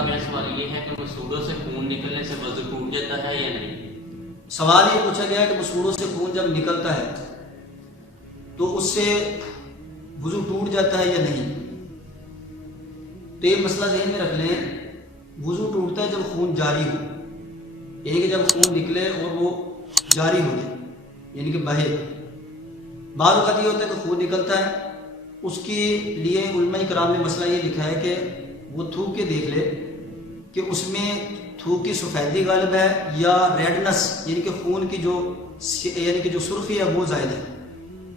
صاحب میرا سوال یہ ہے کہ مسوڑوں سے خون نکلنے سے وضو ٹوٹ جاتا ہے یا نہیں؟ سوال یہ پوچھا گیا کہ مسوڑوں سے خون جب نکلتا ہے تو اس سے وضو ٹوٹ جاتا ہے یا نہیں. تو یہ مسئلہ ذہن میں رکھ لیں، وضو ٹوٹتا ہے جب خون جاری ہو. ایک جب خون نکلے اور وہ جاری ہو جائے یعنی کہ بہے. بعض اوقات یہ ہوتا ہے کہ خون نکلتا ہے، اس کے لیے علماء کرام نے مسئلہ یہ لکھا ہے کہ وہ تھوک کے دیکھ لے کہ اس میں تھوک کی سفیدی غالب ہے یا ریڈنس یعنی کہ خون کی جو سرخی ہے وہ زائد ہے.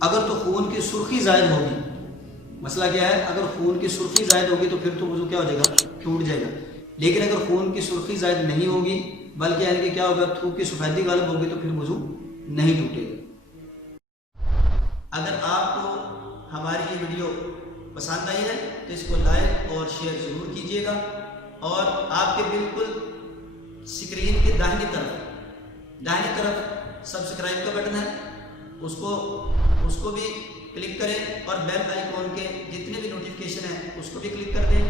اگر تو خون کی سرخی زائد ہوگی، مسئلہ کیا ہے، اگر خون کی سرخی زائد ہوگی تو پھر تو وضو کیا ہو جائے گا، ٹوٹ جائے گا. لیکن اگر خون کی سرخی زائد نہیں ہوگی بلکہ یعنی کہ کیا ہوگا، تھوک کی سفیدی غالب ہوگی تو پھر وضو نہیں ٹوٹے گا. اگر آپ کو ہماری یہ ویڈیو پسند آئی ہے تو اس کو لائک اور شیئر ضرور کیجیے گا. اور آپ کے بالکل اسکرین کے داہنی طرف سبسکرائب کا بٹن ہے، اس کو بھی کلک کریں اور بیل آئیکن کے جتنے بھی نوٹیفیکیشن ہیں اس کو بھی کلک کر دیں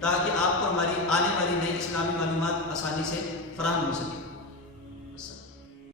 تاکہ آپ کو ہماری آنے والی نئی اسلامی معلومات آسانی سے فراہم ہو سکے.